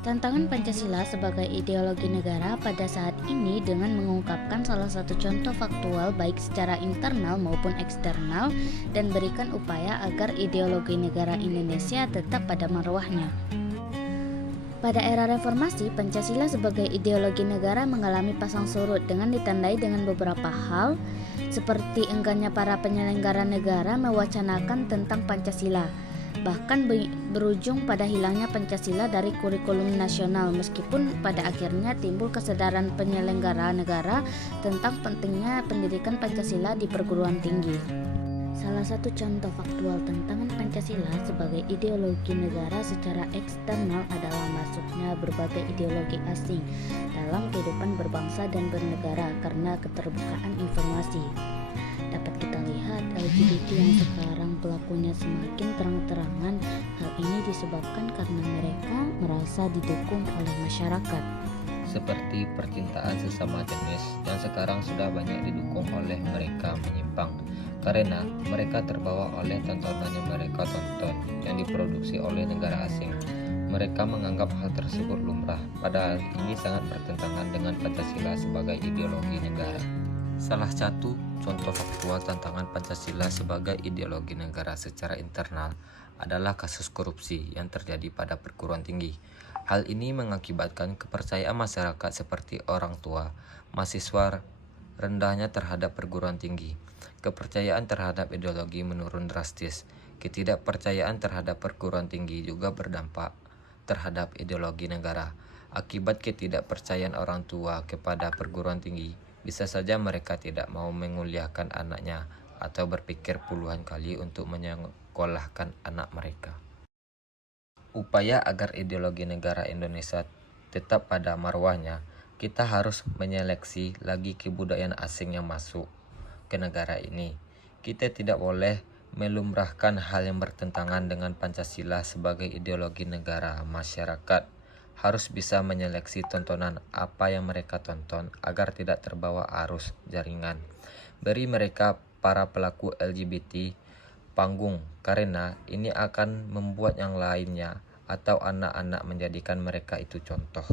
Tantangan Pancasila sebagai ideologi negara pada saat ini dengan mengungkapkan salah satu contoh faktual baik secara internal maupun eksternal dan berikan upaya agar ideologi negara Indonesia tetap pada marwahnya. Pada era reformasi, Pancasila sebagai ideologi negara mengalami pasang surut dengan ditandai dengan beberapa hal, seperti enggannya para penyelenggara negara mewacanakan tentang Pancasila, bahkan berujung pada hilangnya Pancasila dari kurikulum nasional, meskipun pada akhirnya timbul kesadaran penyelenggara negara tentang pentingnya pendidikan Pancasila di perguruan tinggi. Salah satu contoh faktual tantangan Pancasila sebagai ideologi negara secara eksternal adalah masuknya berbagai ideologi asing dalam kehidupan berbangsa dan bernegara karena keterbukaan informasi. Dapat kita lihat LGBT yang sekarang pelakunya semakin terang-terangan. Hal ini disebabkan karena mereka merasa didukung oleh masyarakat. Seperti percintaan sesama jenis yang sekarang sudah banyak didukung oleh mereka menyimpang karena mereka terbawa oleh tontonan yang mereka tonton yang diproduksi oleh negara asing. Mereka menganggap hal tersebut lumrah, padahal ini sangat bertentangan dengan Pancasila sebagai ideologi negara. Salah satu contoh faktual tantangan Pancasila sebagai ideologi negara secara internal adalah kasus korupsi yang terjadi pada perguruan tinggi. Hal ini mengakibatkan kepercayaan masyarakat seperti orang tua, mahasiswa rendahnya terhadap perguruan tinggi. Kepercayaan terhadap ideologi menurun drastis. Ketidakpercayaan terhadap perguruan tinggi juga berdampak terhadap ideologi negara. Akibat ketidakpercayaan orang tua kepada perguruan tinggi, bisa saja mereka tidak mau menguliahkan anaknya atau berpikir puluhan kali untuk menyekolahkan anak mereka. Upaya agar ideologi negara Indonesia tetap pada marwahnya, kita harus menyeleksi lagi kebudayaan asing yang masuk ke negara ini. Kita tidak boleh melumrahkan hal yang bertentangan dengan Pancasila sebagai ideologi negara. Masyarakat harus bisa menyeleksi tontonan apa yang mereka tonton agar tidak terbawa arus jaringan. Beri mereka para pelaku LGBT panggung, karena ini akan membuat yang lainnya atau anak-anak menjadikan mereka itu contoh.